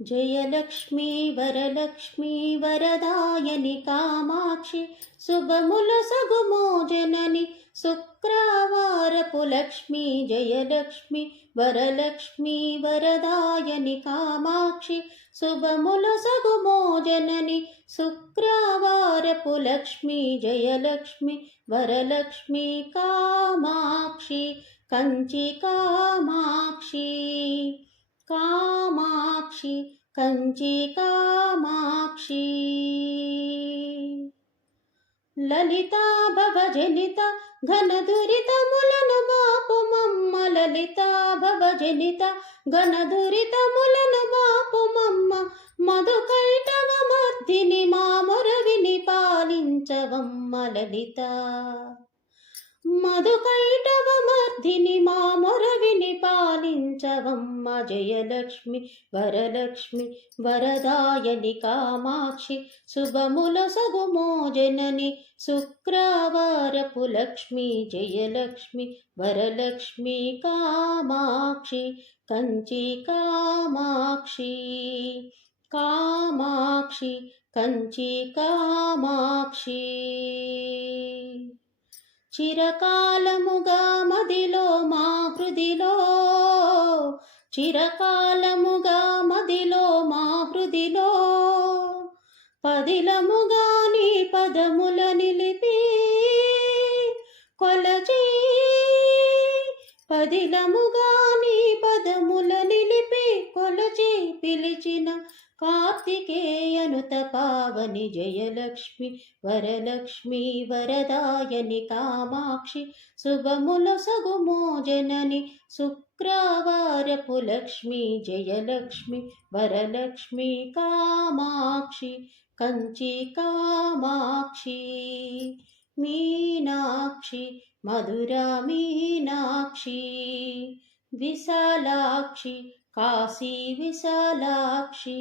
జయలక్ష్మీ వరలక్ష్మీ వరదాయని కామాక్షి శుభముల సగుమో జనని శుక్రవారపు లక్ష్మీ జయలక్ష్మి వరలక్ష్మీ వరదాయని కామాక్షి శుభముల సగుమో జనని శుక్రవారపు లక్ష్మీ జయలక్ష్మి వరలక్ష్మి కామాక్షి కంచి కామాక్షి. కామాక్షి కంచి కామాక్షి. లలిత భవజనిత ఘన దురితములను బాపుమమ్మ లలిత భవజనిత ఘన దురితములను బాపుమమ్మ మధుకైటవ మర్దిని మామొరవిని పాలించవమ్మ లలిత. మధుకైటవ మర్దిని మామొరవిని పాలించవమ్మ జయలక్ష్మి వరలక్ష్మి వరదాయని కామాక్షి శుభముల సగుమో జనని శుక్రవారపు లక్ష్మి జయలక్ష్మి వరలక్ష్మి కామాక్షి కంచి కామాక్షి కామాక్షి కంచి కామాక్షి. చిరకాలముగా మదిలో మా హృదిలో చిరకాలముగా మదిలో మా హృదిలో పదిలముగా నీ పదముల నిలిపి కొలచి పదిలముగా నీ పదముల నిలిపి కొలచి పిలిచిన కార్తికే పావని జయలక్ష్మి వరలక్ష్మి వరదాయని కామాక్షి శుభముల సగుమోజనని జనని లక్ష్మి జయలక్ష్మి వరలక్ష్మి కామాక్షి కంచి కామాక్షి మీనాక్షి మధుర మీనాక్షి విశాలాక్షి కాశీ విశాలాక్షి.